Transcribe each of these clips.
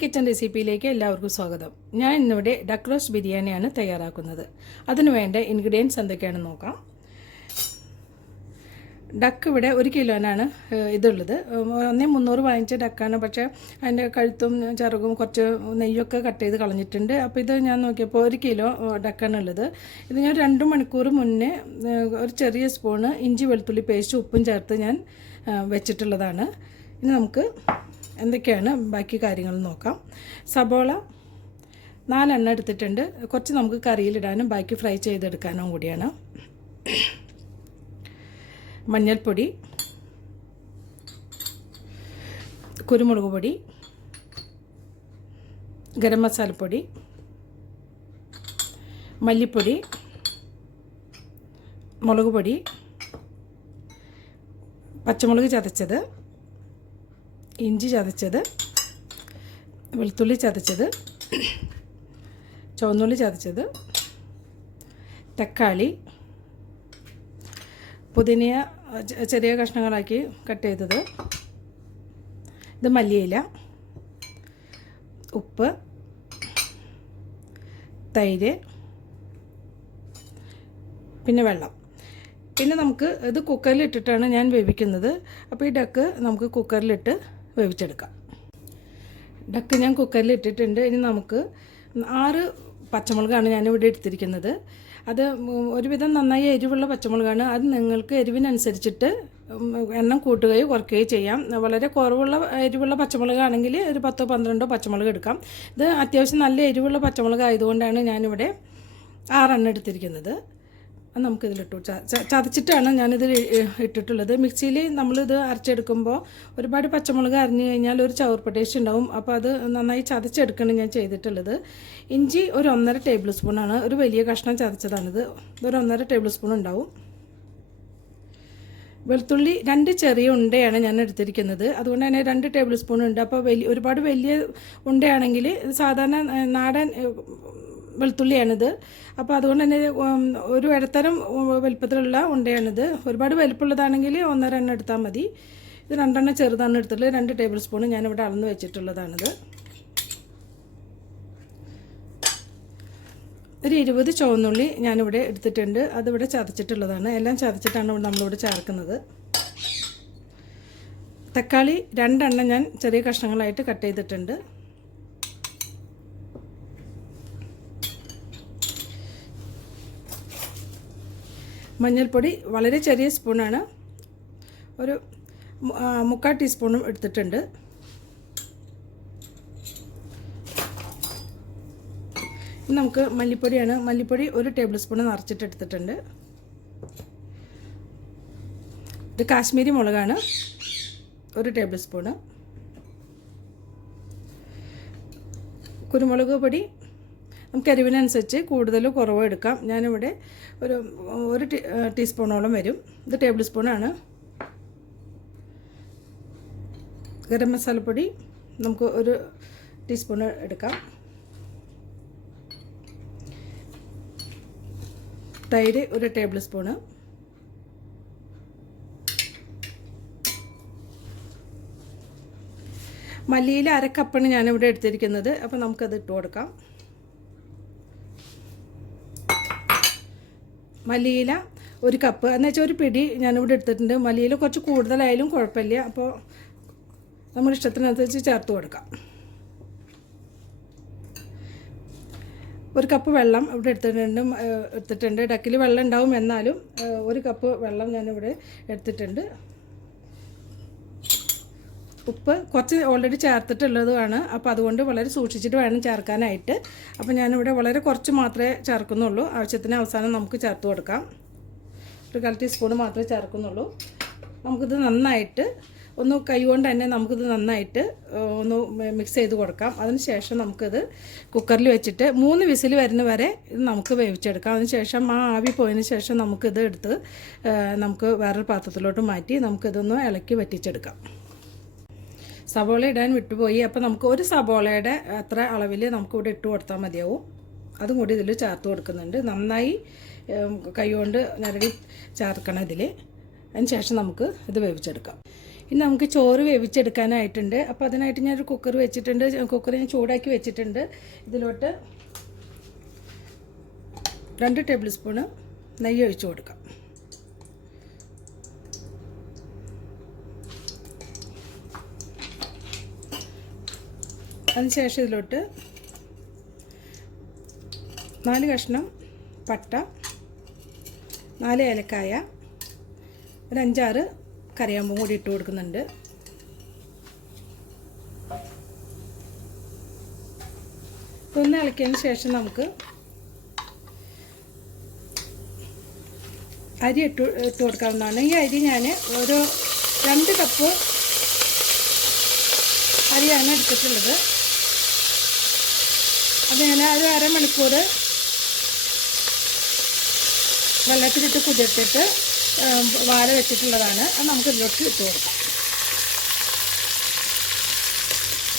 Kitchen റെസിപ്പിയിലേക്ക് എല്ലാവർക്കും സ്വാഗതം. ഞാൻ ഇന്നിവിടെ ഡക്ക് റോസ്റ്റ് ബിരിയാണിയാണ് തയ്യാറാക്കുന്നത്. അതിനു വേണ്ട ഇൻഗ്രീഡിയൻസ് എന്തൊക്കെയാണെന്ന് നോക്കാം. ഡക്ക് ഇവിടെ 1 കിലോനാണ് ഇതുള്ളത്. 300 വാങ്ങിച്ച ഡക്കാണ്. പക്ഷേ അതിൻ്റെ കഴുത്തും ചിറകും കുറച്ച് നെയ്യൊക്കെ കട്ട് ചെയ്ത് കളഞ്ഞിട്ടുണ്ട്. അപ്പോൾ ഇത് ഞാൻ നോക്കിയപ്പോൾ 1 കിലോ ഡക്കാണ് ഉള്ളത്. ഇത് ഞാൻ 2 മണിക്കൂർ മുന്നേ ഒരു ചെറിയ സ്പൂണ് ഇഞ്ചി വെളുത്തുള്ളി പേസ്റ്റ് ഉപ്പും ചേർത്ത് ഞാൻ വെച്ചിട്ടുള്ളതാണ്. ഇനി നമുക്ക് എന്തൊക്കെയാണ് ബാക്കി കാര്യങ്ങൾ നോക്കാം. സബോള 4 എണ്ണം എടുത്തിട്ടുണ്ട്. കുറച്ച് നമുക്ക് കറിയിലിടാനും ബാക്കി ഫ്രൈ ചെയ്തെടുക്കാനും കൂടിയാണ്. മഞ്ഞൾപ്പൊടി, കുരുമുളക് പൊടി, ഗരം മസാലപ്പൊടി, മല്ലിപ്പൊടി, മുളക് പൊടി, പച്ചമുളക് ചതച്ചത്, ഇഞ്ചി ചതച്ചത്, വെളുത്തുള്ളി ചതച്ചത്, ചുവന്നുള്ളി ചതച്ചത്, തക്കാളി, പുതിന ചെറിയ കഷ്ണങ്ങളാക്കി കട്ട് ചെയ്തത്, ഇത് മല്ലിയില, ഉപ്പ്, തൈര്, പിന്നെ വെള്ളം. പിന്നെ നമുക്ക് ഇത് കുക്കറിലിട്ടിട്ടാണ് ഞാൻ വേവിക്കുന്നത്. അപ്പോൾ ഈ ഡക്ക് നമുക്ക് കുക്കറിലിട്ട് വേവിച്ചെടുക്കാം. ഡക്ക് ഞാൻ കുക്കറിലിട്ടിട്ടുണ്ട്. ഇനി നമുക്ക് 6 പച്ചമുളകാണ് ഞാനിവിടെ എടുത്തിരിക്കുന്നത്. അത് ഒരുവിധം നന്നായി എരിവുള്ള പച്ചമുളകാണ്. അത് നിങ്ങൾക്ക് എരിവിനനുസരിച്ചിട്ട് എണ്ണം കൂട്ടുകയോ കുറയ്ക്കുകയോ ചെയ്യാം. വളരെ കുറവുള്ള എരിവുള്ള പച്ചമുളകാണെങ്കിൽ ഒരു 10-12 പച്ചമുളക് എടുക്കാം. ഇത് അത്യാവശ്യം നല്ല എരിവുള്ള പച്ചമുളക് ആയതുകൊണ്ടാണ് ഞാനിവിടെ 6 എണ്ണം എടുത്തിരിക്കുന്നത്. നമുക്കിതിലിട്ടു ചതച്ചിട്ടാണ് ഞാനിതിൽ ഇട്ടിട്ടുള്ളത്. മിക്സിയിൽ നമ്മളിത് അരച്ചെടുക്കുമ്പോൾ ഒരുപാട് പച്ചമുളക് അരിഞ്ഞു കഴിഞ്ഞാൽ ഒരു ചവർപ്പ് ടേസ്റ്റ് ഉണ്ടാവും. അപ്പോൾ അത് നന്നായി ചതച്ചെടുക്കണം ഞാൻ ചെയ്തിട്ടുള്ളത്. ഇഞ്ചി ഒരു 1.5 ടേബിൾ സ്പൂണാണ്. ഒരു വലിയ കഷ്ണം ചതച്ചതാണിത്. ഇതൊരു 1.5 ടേബിൾ സ്പൂൺ ഉണ്ടാവും. വെളുത്തുള്ളി 2 ചെറിയ ഉണ്ടയാണ് ഞാൻ എടുത്തിരിക്കുന്നത്. അതുകൊണ്ട് തന്നെ 2 ടേബിൾ സ്പൂൺ ഉണ്ട്. അപ്പോൾ ഒരുപാട് വലിയ ഉണ്ടയാണെങ്കിൽ സാധാരണ നാടൻ വെളുത്തുള്ളിയാണിത്. അപ്പോൾ അതുകൊണ്ട് തന്നെ ഒരു ഇടത്തരം വലുപ്പത്തിലുള്ള ഉണ്ടയാണിത്. ഒരുപാട് വലുപ്പമുള്ളതാണെങ്കിൽ 1.5 എണ്ണം എടുത്താൽ മതി. ഇത് 2 എണ്ണം ചെറുതാണ് എടുത്തിട്ടുള്ളത്. 2 ടേബിൾ സ്പൂൺ ഞാനിവിടെ അളന്ന് വെച്ചിട്ടുള്ളതാണിത്. ഒരു 20 ചുവന്നുള്ളി ഞാനിവിടെ എടുത്തിട്ടുണ്ട്. അതിവിടെ ചതച്ചിട്ടുള്ളതാണ്. എല്ലാം ചതച്ചിട്ടാണ് നമ്മളിവിടെ ചേർക്കുന്നത്. തക്കാളി 2 എണ്ണം ഞാൻ ചെറിയ കഷ്ണങ്ങളായിട്ട് കട്ട് ചെയ്തിട്ടുണ്ട്. മഞ്ഞൾപ്പൊടി വളരെ ചെറിയ സ്പൂണാണ്. ഒരു 3/4 ടീസ്പൂണും എടുത്തിട്ടുണ്ട്. നമുക്ക് മല്ലിപ്പൊടിയാണ്. മല്ലിപ്പൊടി 1 ടേബിൾ സ്പൂൺ നിറച്ചിട്ട് എടുത്തിട്ടുണ്ട്. ഇത് കാശ്മീരി മുളകാണ്, 1 ടേബിൾ സ്പൂണ്. കുരുമുളക് പൊടി നമുക്ക് എരിവിനനുസരിച്ച് കൂടുതലോ കുറവോ എടുക്കാം. ഞാനിവിടെ ഒരു ടീസ്പൂണോളം വരും. ഇത് ടേബിൾ സ്പൂണാണ്. ഗരം മസാലപ്പൊടി നമുക്ക് 1 ടീസ്പൂൺ എടുക്കാം. തൈര് 1 ടേബിൾ സ്പൂണ്. മല്ലിയില 1/2 കപ്പാണ് ഞാനിവിടെ എടുത്തിരിക്കുന്നത്. അപ്പോൾ നമുക്കത് ഇട്ട് കൊടുക്കാം. മല്ലിയില 1 കപ്പ് എന്ന് വെച്ചാൽ 1 പിടി ഞാനിവിടെ എടുത്തിട്ടുണ്ട്. മല്ലിയില കുറച്ച് കൂടുതലായാലും കുഴപ്പമില്ല. അപ്പോൾ നമ്മുടെ ഇഷ്ടത്തിനനുസരിച്ച് ചേർത്ത് കൊടുക്കാം. 1 കപ്പ് വെള്ളം ഇവിടെ എടുത്തിട്ടുണ്ട്. ഡക്കിൽ വെള്ളം ഉണ്ടാവും, എന്നാലും 1 കപ്പ് വെള്ളം ഞാനിവിടെ എടുത്തിട്ടുണ്ട്. ഉപ്പ് കുറച്ച് ഓൾറെഡി ചേർത്തിട്ടുള്ളതുമാണ്. അപ്പോൾ അതുകൊണ്ട് വളരെ സൂക്ഷിച്ചിട്ട് വേണം ചേർക്കാനായിട്ട്. അപ്പോൾ ഞാനിവിടെ വളരെ കുറച്ച് മാത്രമേ ചേർക്കുന്നുള്ളൂ. ആവശ്യത്തിന് അവസാനം നമുക്ക് ചേർത്ത് കൊടുക്കാം. ഒരു 1/4 ടീസ്പൂൺ മാത്രമേ ചേർക്കുന്നുള്ളൂ. നമുക്കിത് നന്നായിട്ട് ഒന്ന് കൈ കൊണ്ട് തന്നെ നമുക്കിത് നന്നായിട്ട് ഒന്ന് മിക്സ് ചെയ്ത് കൊടുക്കാം. അതിനുശേഷം നമുക്കിത് കുക്കറിൽ വെച്ചിട്ട് 3 വിസിൽ വരുന്ന വരെ ഇത് നമുക്ക് വേവിച്ചെടുക്കാം. അതിനുശേഷം ആ ആവി പോയതിന് ശേഷം നമുക്കിത് എടുത്ത് നമുക്ക് വേറൊരു പാത്രത്തിലോട്ട് മാറ്റി നമുക്കിതൊന്ന് ഇളക്കി വറ്റിച്ചെടുക്കാം. സബോള ഇടാൻ വിട്ടുപോയി. അപ്പോൾ നമുക്ക് 1 സബോളയുടെ അത്ര അളവിൽ നമുക്കിവിടെ ഇട്ട് കൊടുത്താൽ മതിയാവും. അതും കൂടി ഇതിൽ ചേർത്ത് കൊടുക്കുന്നുണ്ട്. നന്നായി കൈ കൊണ്ട് ഞരടി ചേർക്കണം ഇതിൽ. അതിന് ശേഷം നമുക്ക് ഇത് വേവിച്ചെടുക്കാം. ഇനി നമുക്ക് ചോറ് വേവിച്ചെടുക്കാനായിട്ടുണ്ട്. അപ്പോൾ അതിനായിട്ട് ഞാനൊരു കുക്കർ വെച്ചിട്ടുണ്ട്. കുക്കർ ഞാൻ ചൂടാക്കി വെച്ചിട്ടുണ്ട്. ഇതിലോട്ട് 2 ടേബിൾ സ്പൂണ് നെയ്യ് ഒഴിച്ച് കൊടുക്കാം. അതിനുശേഷം ഇതിലോട്ട് 4 കഷ്ണം പട്ട, 4 ഏലക്കായ, ഒരു 5-6 കറിയാമ്പും കൂടി ഇട്ട് കൊടുക്കുന്നുണ്ട്. ഇതൊന്ന് ഇളക്കിയതിന് ശേഷം നമുക്ക് അരി ഇട്ട് കൊടുക്കാവുന്നതാണ്. ഈ അരി ഞാൻ ഒരു 2 കപ്പ് അരിയാണ് എടുത്തിട്ടുള്ളത്. അത് ഞാൻ ഒരു അരമണിക്കൂർ വെള്ളത്തിലിട്ട് കുതിർത്തിട്ട് വാഴ വെച്ചിട്ടുള്ളതാണ്. അത് നമുക്ക് ഇതിലോട്ട് ഇട്ട് കൊടുക്കാം.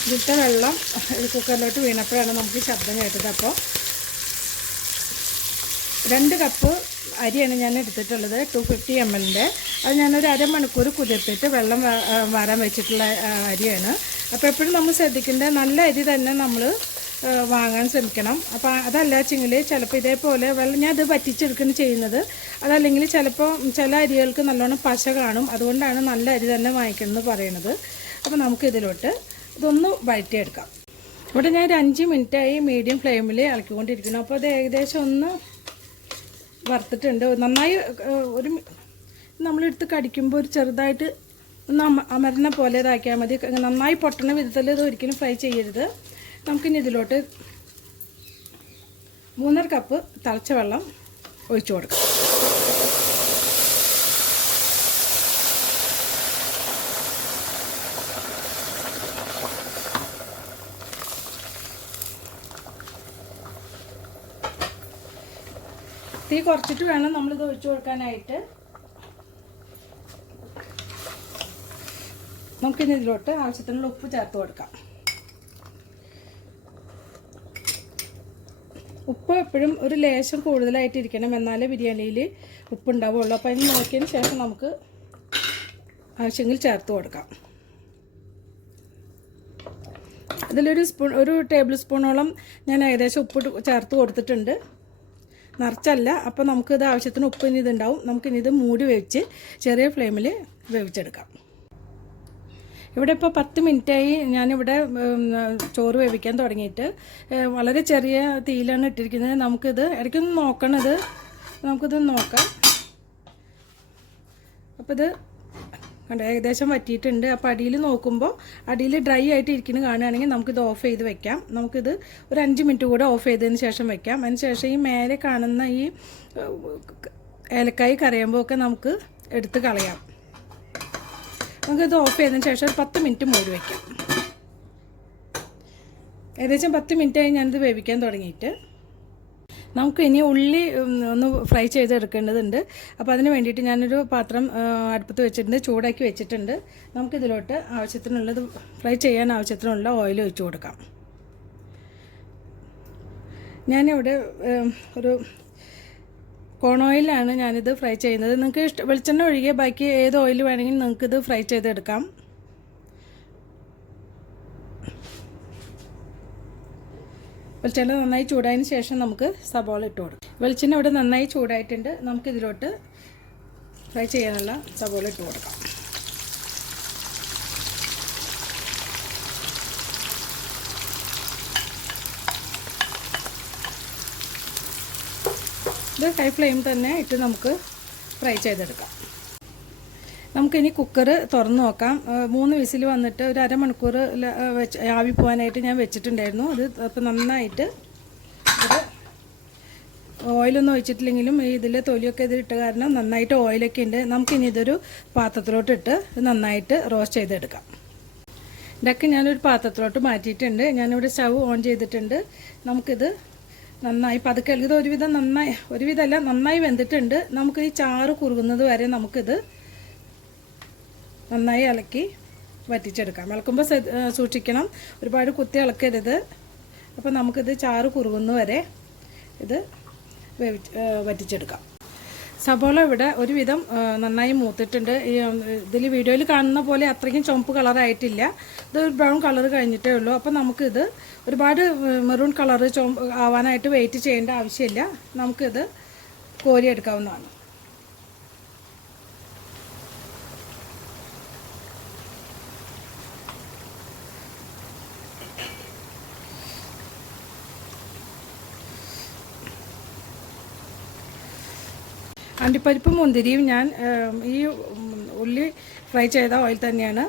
ഇതിട്ട വെള്ളം കുക്കറിലോട്ട് വീണപ്പോഴാണ് നമുക്ക് ശബ്ദം കേട്ടത്. അപ്പോൾ 2 കപ്പ് അരിയാണ് ഞാൻ എടുത്തിട്ടുള്ളത്, 250 ml. അത് ഞാനൊരു അരമണിക്കൂർ കുതിർത്തിട്ട് വെള്ളം വരാൻ വെച്ചിട്ടുള്ള അരിയാണ്. അപ്പോൾ എപ്പോഴും നമ്മൾ ശ്രദ്ധിക്കേണ്ടത് നല്ല അരി തന്നെ നമ്മൾ വാങ്ങാൻ ശ്രമിക്കണം. അപ്പോൾ അതല്ലാച്ചെങ്കിൽ ചിലപ്പോൾ ഇതേപോലെ ഞാനത് വറ്റിച്ചെടുക്കുകയാണ് ചെയ്യുന്നത്. അതല്ലെങ്കിൽ ചിലപ്പോൾ ചില അരികൾക്ക് നല്ലോണം പശ കാണും. അതുകൊണ്ടാണ് നല്ല അരി തന്നെ വാങ്ങിക്കണമെന്ന് പറയുന്നത്. അപ്പോൾ നമുക്ക് ഇതിലോട്ട് ഇതൊന്ന് വഴറ്റിയെടുക്കാം. ഇവിടെ ഞാൻ ഒരു 5 മിനിറ്റായി മീഡിയം ഫ്ലെയിമിൽ ഇളക്കിക്കൊണ്ടിരിക്കുന്നു. അപ്പോൾ അത് ഏകദേശം ഒന്ന് വറുത്തിട്ടുണ്ട്. നന്നായി നമ്മളെടുത്ത് കടിക്കുമ്പോൾ ഒരു ചെറുതായിട്ട് ഒന്ന് അമരണ പോലെ ഇതാക്കിയാൽ മതി. നന്നായി പൊട്ടണ വിധത്തിൽ ഇത് ഒരിക്കലും ഫ്രൈ ചെയ്യരുത്. നമുക്കിനി ഇതിലോട്ട് 3.5 കപ്പ് തിളച്ച വെള്ളം ഒഴിച്ചു കൊടുക്കാം. തീ കുറച്ചിട്ട് വേണം നമ്മളിത് ഒഴിച്ചു കൊടുക്കാനായിട്ട്. നമുക്കിനി ഇതിലോട്ട് ആവശ്യത്തിനുള്ള ഉപ്പ് ചേർത്ത് കൊടുക്കാം. ഉപ്പ് എപ്പോഴും ഒരു ലേശം കൂടുതലായിട്ടിരിക്കണം, എന്നാലേ ബിരിയാണിയിൽ ഉപ്പുണ്ടാവുള്ളൂ. അപ്പോൾ അതിന് നോക്കിയതിന് ശേഷം നമുക്ക് ആവശ്യമെങ്കിൽ ചേർത്ത് കൊടുക്കാം. ഒരു ടേബിൾ സ്പൂണോളം ഞാൻ ഏകദേശം ഉപ്പ് ചേർത്ത് കൊടുത്തിട്ടുണ്ട്, നിറച്ചല്ല. അപ്പോൾ നമുക്കിത് ആവശ്യത്തിന് ഉപ്പ് ഇതുണ്ടാവും. നമുക്കിത് മൂടി വെച്ച് ചെറിയ ഫ്ലെയിമിൽ വേവിച്ചെടുക്കാം. ഇവിടെ ഇപ്പോൾ 10 മിനിറ്റായി ഞാനിവിടെ ചോറ് വേവിക്കാൻ തുടങ്ങിയിട്ട്. വളരെ ചെറിയ തീയിലാണ് ഇട്ടിരിക്കുന്നത്. നമുക്കിത് ഇടയ്ക്കൊന്ന് നോക്കണത്, നമുക്കിത് നോക്കാം. അപ്പോൾ ഇത് കണ്ടോ ഏകദേശം വറ്റിയിട്ടുണ്ട്. അപ്പോൾ അടിയിൽ നോക്കുമ്പോൾ അടിയിൽ ഡ്രൈ ആയിട്ട് ഇരിക്കുന്നത് കാണുകയാണെങ്കിൽ നമുക്കിത് ഓഫ് ചെയ്ത് വെക്കാം. നമുക്കിത് ഒരു 5 മിനിറ്റ് കൂടെ ഓഫ് ചെയ്തതിന് ശേഷം വെക്കാം. അതിന് ശേഷം ഈ മേലെ കാണുന്ന ഈ ഏലക്കായി കറിയുമ്പോൾ ഒക്കെ നമുക്ക് എടുത്ത് കളയാം. നമുക്കിത് ഓഫ് ചെയ്തതിന് ശേഷം ഒരു 10 മിനിറ്റ് മൂടി വയ്ക്കാം. ഏകദേശം 10 മിനിറ്റായി ഞാനിത് വേവിക്കാൻ തുടങ്ങിയിട്ട്. നമുക്ക് ഇനി ഉള്ളി ഒന്ന് ഫ്രൈ ചെയ്തെടുക്കേണ്ടതുണ്ട്. അപ്പോൾ അതിന് വേണ്ടിയിട്ട് ഞാനൊരു പാത്രം അടുപ്പത്ത് വെച്ചിട്ടുണ്ട്, ചൂടാക്കി വെച്ചിട്ടുണ്ട്. നമുക്കിതിലോട്ട് ആവശ്യത്തിനുള്ളത് ഫ്രൈ ചെയ്യാൻ ആവശ്യത്തിനുള്ള ഓയിൽ ഒഴിച്ച് കൊടുക്കാം. ഞാനിവിടെ ഒരു കോൺ ഓയിലാണ് ഞാനിത് ഫ്രൈ ചെയ്യുന്നത്. നിങ്ങൾക്ക് വെളിച്ചെണ്ണ ഒഴികെ ബാക്കി ഏത് ഓയിൽ വേണമെങ്കിലും നിങ്ങൾക്കിത് ഫ്രൈ ചെയ്തെടുക്കാം. വെളിച്ചെണ്ണ നന്നായി ചൂടായതിന് ശേഷം നമുക്ക് സബോള ഇട്ട് കൊടുക്കാം. വെളിച്ചെണ്ണ ഇവിടെ നന്നായി ചൂടായിട്ടുണ്ട്. നമുക്കിതിലോട്ട് ഫ്രൈ ചെയ്യാനുള്ള സബോള ഇട്ട് കൊടുക്കാം. ഇത് ഹൈ ഫ്ലെയിം തന്നെ ഇട്ട് നമുക്ക് ഫ്രൈ ചെയ്തെടുക്കാം. നമുക്കിനി കുക്കർ തുറന്ന് നോക്കാം. 3 വിസിൽ വന്നിട്ട് ഒരു അരമണിക്കൂർ ആവി പോകാനായിട്ട് ഞാൻ വെച്ചിട്ടുണ്ടായിരുന്നു. അത് അപ്പോൾ നന്നായിട്ട് ഇത് ഓയിലൊന്നും ഒഴിച്ചിട്ടില്ലെങ്കിലും ഇതിൽ തൊലിയൊക്കെ ഇതിലിട്ട കാരണം നന്നായിട്ട് ഓയിലൊക്കെ ഉണ്ട്. നമുക്കിനി ഇതൊരു പാത്രത്തിലോട്ടിട്ട് നന്നായിട്ട് റോസ്റ്റ് ചെയ്തെടുക്കാം. ഡക്ക് ഞാനൊരു പാത്രത്തിലോട്ട് മാറ്റിയിട്ടുണ്ട്. ഞാനിവിടെ സ്റ്റവ് ഓൺ ചെയ്തിട്ടുണ്ട്. നമുക്കിത് നന്നായി പതുക്കെ ഇത് ഒരുവിധമല്ല നന്നായി വെന്തിട്ടുണ്ട്. നമുക്ക് ഈ ചാറ് കുറുകുന്നത് വരെ നമുക്കിത് നന്നായി ഇളക്കി വറ്റിച്ചെടുക്കാം. ഇളക്കുമ്പോൾ സൂക്ഷിക്കണം, ഒരുപാട് കുത്തി ഇളക്കരുത്. അപ്പോൾ നമുക്കിത് ചാറ് കുറുകുന്ന വരെ ഇത് വറ്റിച്ചെടുക്കാം. സബോള ഇവിടെ ഒരുവിധം നന്നായി മൂത്തിട്ടുണ്ട്. ഇതിൽ വീഡിയോയിൽ കാണുന്ന പോലെ അത്രയ്ക്കും ചുവപ്പ് കളറായിട്ടില്ല. ഇത് ബ്രൗൺ കളർ കഴിഞ്ഞിട്ടേ ഉള്ളൂ. അപ്പോൾ നമുക്കിത് ഒരുപാട് മെറൂൺ കളർ ആവാനായിട്ട് വെയിറ്റ് ചെയ്യേണ്ട ആവശ്യമില്ല. നമുക്കിത് കോരിയെടുക്കാവുന്നതാണ്. അണ്ടിപ്പരിപ്പും മുന്തിരിയും ഞാൻ ഈ ഉള്ളി ഫ്രൈ ചെയ്ത ഓയിൽ തന്നെയാണ്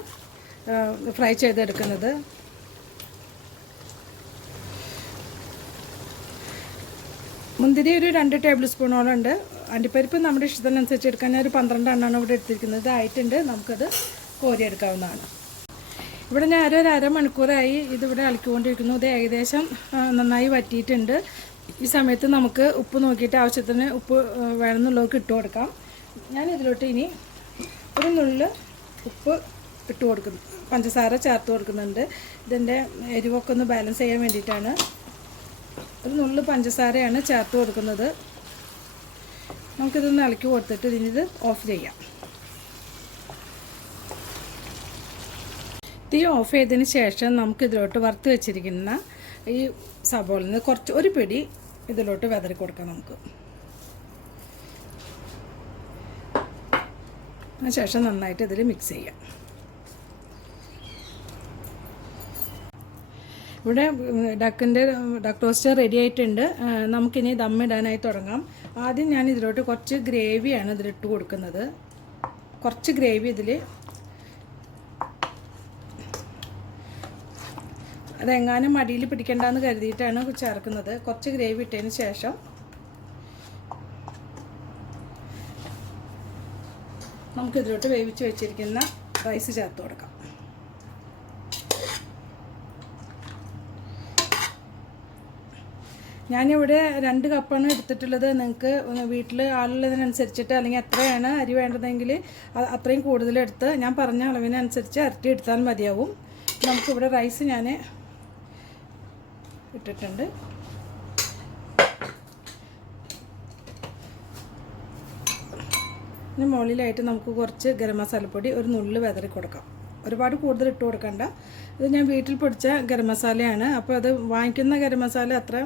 ഫ്രൈ ചെയ്തെടുക്കുന്നത്. മുന്തിരി ഒരു 2 ടേബിൾ സ്പൂണോളം ഉണ്ട്. അണ്ടിപ്പരിപ്പ് നമ്മുടെ ഇഷ്ടത്തിനനുസരിച്ച് എടുക്കാൻ ഞാൻ ഒരു 12 എണ്ണമാണ് ഇവിടെ എടുത്തിരിക്കുന്നത്. ആയിട്ടുണ്ട്. നമുക്കത് കോരിയെടുക്കാവുന്നതാണ്. ഇവിടെ ഞാൻ ഒരു അരമണിക്കൂറായി ഇതിവിടെ ഇളക്കിക്കൊണ്ടിരിക്കുന്നു. ഇത് ഏകദേശം നന്നായി വറ്റിയിട്ടുണ്ട്. ഈ സമയത്ത് നമുക്ക് ഉപ്പ് നോക്കിയിട്ട് ആവശ്യത്തിന് ഉപ്പ് വേണമെന്നുള്ളവർക്ക് ഇട്ട് കൊടുക്കാം. ഞാൻ ഇതിലോട്ട് ഇനി ഒരു നുള്ള് ഉപ്പ് ഇട്ട് കൊടുക്കുന്നു, പഞ്ചസാര ചേർത്ത് കൊടുക്കുന്നുണ്ട്. ഇതിൻ്റെ എരിവൊക്കെ ഒന്ന് ബാലൻസ് ചെയ്യാൻ വേണ്ടിയിട്ടാണ്. ഒരു നുള്ള് പഞ്ചസാരയാണ് ചേർത്ത് കൊടുക്കുന്നത്. നമുക്കിതൊന്ന് ഇളക്കി കൊടുത്തിട്ട് ഇതിനിത് ഓഫ് ചെയ്യാം. തീ ഓഫ് ചെയ്തതിന് ശേഷം നമുക്കിതിലോട്ട് വറുത്ത് വെച്ചിരിക്കുന്ന ഈ സബോളയിൽ നിന്ന് കുറച്ച് ഒരു പിടി ഇതിലോട്ട് വിതറി കൊടുക്കാം നമുക്ക്. അതിനുശേഷം നന്നായിട്ട് ഇതിൽ മിക്സ് ചെയ്യാം. ഇവിടെ ഡക്ക് റോസ്റ്റ് റെഡി ആയിട്ടുണ്ട്. നമുക്കിനി ദമ്മിടാനായി തുടങ്ങാം. ആദ്യം ഞാൻ ഇതിലോട്ട് കുറച്ച് ഗ്രേവിയാണ് ഇതിലിട്ട് കൊടുക്കുന്നത്. കുറച്ച് ഗ്രേവി ഇതിൽ അതെങ്ങാനും മടിയിൽ പിടിക്കണ്ടെന്ന് കരുതിയിട്ടാണ് ചേർക്കുന്നത്. കുറച്ച് ഗ്രേവി ഇട്ടതിന് ശേഷം നമുക്കിതിലോട്ട് വേവിച്ച് വെച്ചിരിക്കുന്ന റൈസ് ചേർത്ത് കൊടുക്കാം. ഞാനിവിടെ 2 കപ്പാണ് എടുത്തിട്ടുള്ളത്. നിങ്ങൾക്ക് വീട്ടിൽ ആളുള്ളതിനനുസരിച്ചിട്ട് അല്ലെങ്കിൽ എത്രയാണ് അരി വേണ്ടതെങ്കിൽ അത്രയും കൂടുതലെടുത്ത് ഞാൻ പറഞ്ഞ അളവിനനുസരിച്ച് ഇരട്ടി എടുത്താൽ മതിയാവും. നമുക്കിവിടെ റൈസ് ഞാൻ ഇട്ടിട്ടുണ്ട്. ഇനി മുകളിലായിട്ട് നമുക്ക് കുറച്ച് ഗരം മസാലപ്പൊടി ഒരു നുള്ള് വിതറി കൊടുക്കാം. ഒരുപാട് കൂടുതൽ ഇട്ട് കൊടുക്കണ്ട. ഇത് ഞാൻ വീട്ടിൽ പൊടിച്ച ഗരം മസാലയാണ്. അപ്പോൾ അത് വാങ്ങിക്കുന്ന ഗരം മസാല അത്ര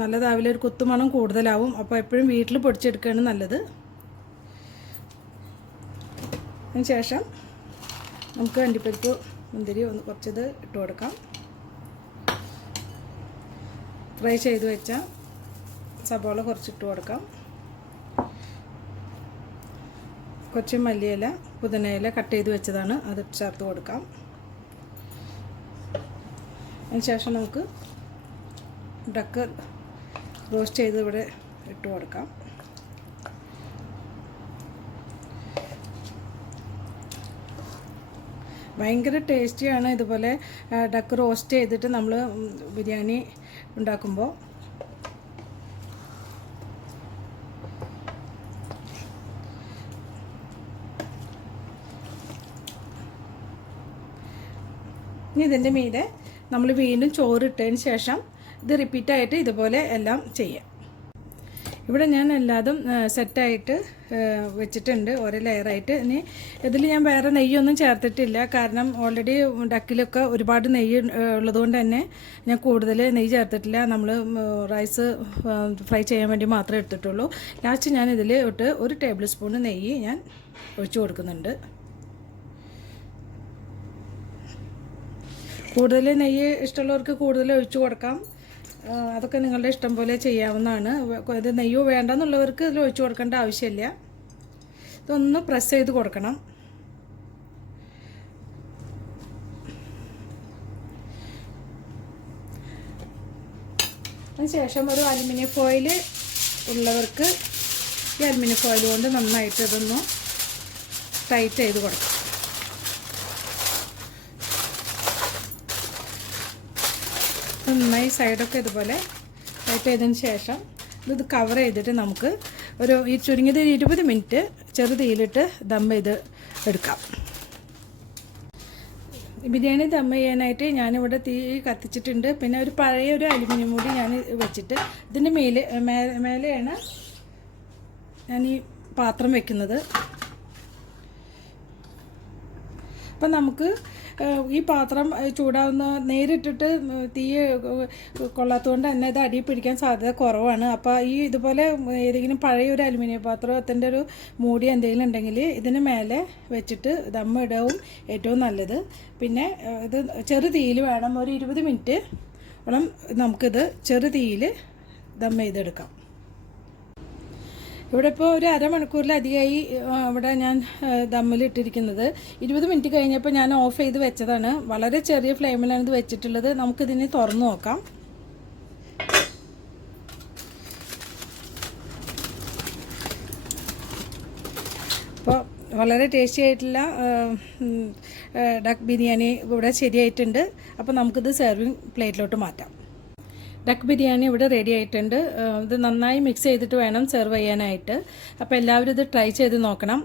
നല്ലതാവില്ല, ഒരു കുത്തുമണം കൂടുതലാവും. അപ്പോൾ എപ്പോഴും വീട്ടിൽ പൊടിച്ചെടുക്കുകയാണ് നല്ലത്. അതിന് ശേഷം നമുക്ക് അണ്ടിപ്പരിപ്പ് മുന്തിരി ഒന്ന് കുറച്ചത് ഇട്ട് കൊടുക്കാം. ഫ്രൈ ചെയ്ത് വെച്ച സബോള കുറച്ചിട്ട് കൊടുക്കാം. കുറച്ച് മല്ലിയില പുതിനയില കട്ട് ചെയ്ത് വെച്ചതാണ്, അത് ചേർത്ത് കൊടുക്കാം. അതിന് ശേഷം നമുക്ക് ഡക്ക് റോസ്റ്റ് ചെയ്ത് ഇവിടെ ഇട്ട് കൊടുക്കാം. ഭയങ്കര ടേസ്റ്റിയാണ് ഇതുപോലെ ഡക്ക് റോസ്റ്റ് ചെയ്തിട്ട് നമ്മൾ ബിരിയാണി ഉണ്ടാക്കുമ്പോൾ. ഇനി ഇതിൻ്റെ മീതെ നമ്മൾ വീണ്ടും ചോറിട്ടതിന് ശേഷം ഇത് റിപ്പീറ്റായിട്ട് ഇതുപോലെ എല്ലാം ചെയ്യാം. ഇവിടെ ഞാൻ എല്ലാതും സെറ്റായിട്ട് വെച്ചിട്ടുണ്ട് ഓരോ ലെയറായിട്ട്. ഇനി ഇതിൽ ഞാൻ വേറെ നെയ്യൊന്നും ചേർത്തിട്ടില്ല, കാരണം ഓൾറെഡി ഡക്കിലൊക്കെ ഒരുപാട് നെയ്യ് ഉള്ളതുകൊണ്ട് തന്നെ ഞാൻ കൂടുതൽ നെയ്യ് ചേർത്തിട്ടില്ല. നമ്മൾ റൈസ് ഫ്രൈ ചെയ്യാൻ വേണ്ടി മാത്രമേ എടുത്തിട്ടുള്ളൂ. ലാസ്റ്റ് ഞാൻ ഇതിൽ ഇട്ട് 1 ടേബിൾ സ്പൂൺ നെയ്യ് ഞാൻ ഒഴിച്ചു കൊടുക്കുന്നുണ്ട്. കൂടുതൽ നെയ്യ് ഇഷ്ടമുള്ളവർക്ക് കൂടുതൽ ഒഴിച്ചു കൊടുക്കാം. അതൊക്കെ നിങ്ങളുടെ ഇഷ്ടം പോലെ ചെയ്യാവുന്നതാണ്. ഇത് നെയ്യോ വേണ്ടെന്നുള്ളവർക്ക് ഇതിൽ ഒഴിച്ചു കൊടുക്കേണ്ട ആവശ്യമില്ല. ഇതൊന്ന് പ്രസ് ചെയ്ത് കൊടുക്കണം. അതിനുശേഷം ഒരു അലുമിനിയം ഫോയിൽ ഉള്ളവർക്ക് ഈ അലുമിനിയം ഫോയിൽ കൊണ്ട് നന്നായിട്ട് ഇതൊന്ന് ടൈറ്റ് ചെയ്ത് കൊടുക്കാം. നന്നായി സൈഡൊക്കെ ഇതുപോലെ ടൈറ്റ് ചെയ്തതിന് ശേഷം ഇത് കവർ ചെയ്തിട്ട് നമുക്ക് ഈ ചുരുങ്ങിയത് 20 മിനിറ്റ് ചെറുതീയിലിട്ട് ദം ചെയ്ത് എടുക്കാം. ബിരിയാണി ദം ചെയ്യാനായിട്ട് ഞാനിവിടെ തീ കത്തിച്ചിട്ടുണ്ട്. പിന്നെ ഒരു പഴയ അലുമിനിയം മൂടി ഞാൻ വെച്ചിട്ട് ഇതിൻ്റെ മേലെയാണ് ഞാൻ ഈ പാത്രം വെക്കുന്നത്. അപ്പം നമുക്ക് ഈ പാത്രം ചൂടാവുന്ന നേരിട്ടിട്ട് തീ കൊള്ളാത്തതുകൊണ്ട് തന്നെ ഇത് അടിയിൽ പിടിക്കാൻ സാധ്യത കുറവാണ്. അപ്പോൾ ഇതുപോലെ ഏതെങ്കിലും പഴയ ഒരു അലുമിനിയം പാത്രത്തിൻ്റെ ഒരു മൂടി എന്തെങ്കിലും ഉണ്ടെങ്കിൽ ഇതിന് മേലെ വെച്ചിട്ട് ദം ഇടവും ഏറ്റവും നല്ലത്. പിന്നെ ഇത് ചെറു തീയിൽ വേണം, ഒരു 20 മിനിറ്റ് ഓളം നമുക്കിത് ചെറു തീയിൽ ദം ചെയ്തെടുക്കാം. ഇവിടെ ഇപ്പോൾ ഒരു അരമണിക്കൂറിലധികമായി ഇവിടെ ഞാൻ ദമ്മിലിട്ടിരിക്കുന്നത്. 20 മിനിറ്റ് കഴിഞ്ഞപ്പോൾ ഞാൻ ഓഫ് ചെയ്ത് വെച്ചതാണ്. വളരെ ചെറിയ ഫ്ലെയിമിലാണ് ഇത് വെച്ചിട്ടുള്ളത്. നമുക്കിതിനെ തുറന്നു നോക്കാം. അപ്പോൾ വളരെ ടേസ്റ്റി ആയിട്ടുള്ള ഡക്ക് ബിരിയാണി ഇവിടെ ശരിയായിട്ടുണ്ട്. അപ്പോൾ നമുക്കിത് സെർവിങ് പ്ലേറ്റിലോട്ട് മാറ്റാം. ഡക്ക് ബിരിയാണി ഇവിടെ റെഡി ആയിട്ടുണ്ട്. ഇത് നന്നായി മിക്സ് ചെയ്തിട്ട് വേണം സെർവ് ചെയ്യാനായിട്ട്. അപ്പോൾ എല്ലാവരും ഇത് ട്രൈ ചെയ്ത് നോക്കണം.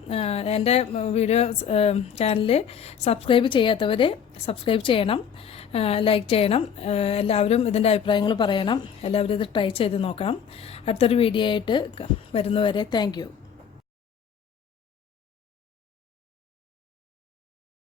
എൻ്റെ വീഡിയോ ചാനൽ സബ്സ്ക്രൈബ് ചെയ്യാത്തവർ സബ്സ്ക്രൈബ് ചെയ്യണം, ലൈക്ക് ചെയ്യണം. എല്ലാവരും ഇതിൻ്റെ അഭിപ്രായങ്ങൾ പറയണം. എല്ലാവരും ഇത് ട്രൈ ചെയ്ത് നോക്കണം. അടുത്തൊരു വീഡിയോ ആയിട്ട് വരുന്നവരെ താങ്ക് യു.